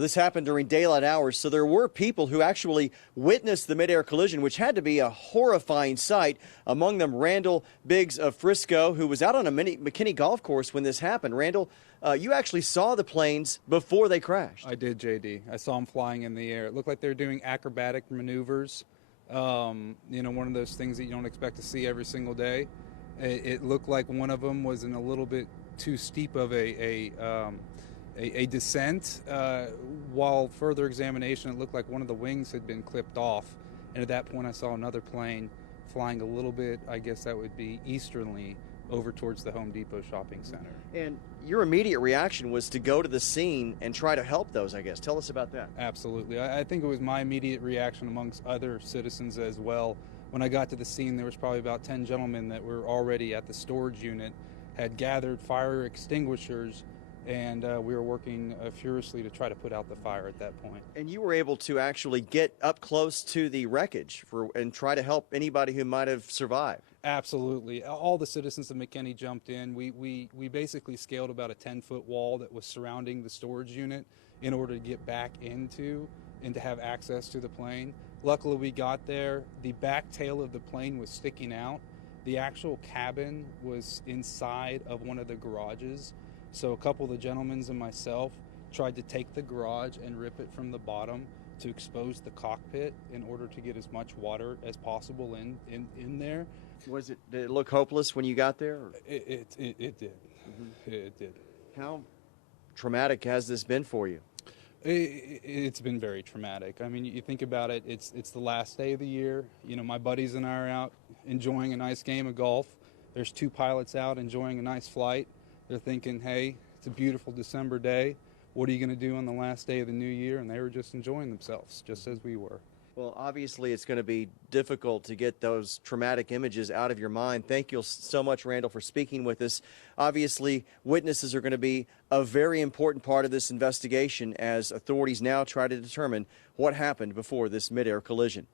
Well, this happened during daylight hours, so there were people who actually witnessed the midair collision, which had to be a horrifying sight. Among them, Randall Biggs of Frisco, who was out on a McKinney golf course when this happened. Randall, you actually saw the planes before they crashed. I did, JD. I saw them flying in the air. It looked like they were doing acrobatic maneuvers. One of those things that you don't expect to see every single day. It looked like one of them was in a little bit too steep of a descent. While further examination, it looked like one of the wings had been clipped off. And at that point, I saw another plane flying a little bit, I guess that would be easternly, over towards the Home Depot shopping center. And your immediate reaction was to go to the scene and try to help those, I guess. Tell us about that. Absolutely. I think it was my immediate reaction amongst other citizens as well. When I got to the scene, there was probably about 10 gentlemen that were already at the storage unit, had gathered fire extinguishers, and we were working furiously to try to put out the fire at that point. And you were able to actually get up close to the wreckage and try to help anybody who might have survived. Absolutely. All the citizens of McKinney jumped in. We basically scaled about a 10-foot wall that was surrounding the storage unit in order to get back into and to have access to the plane. Luckily, we got there. The back tail of the plane was sticking out. The actual cabin was inside of one of the garages. So a couple of the gentlemen and myself tried to take the garage and rip it from the bottom to expose the cockpit in order to get as much water as possible in there. Did it look hopeless when you got there? It did. Mm-hmm. It did. How traumatic has this been for you? It's been very traumatic. I mean, you think about it, it's the last day of the year. My buddies and I are out enjoying a nice game of golf. There's 2 pilots out enjoying a nice flight. They're thinking, hey, it's a beautiful December day. What are you going to do on the last day of the new year? And they were just enjoying themselves, just as we were. Well, obviously, it's going to be difficult to get those traumatic images out of your mind. Thank you so much, Randall, for speaking with us. Obviously, witnesses are going to be a very important part of this investigation as authorities now try to determine what happened before this midair collision.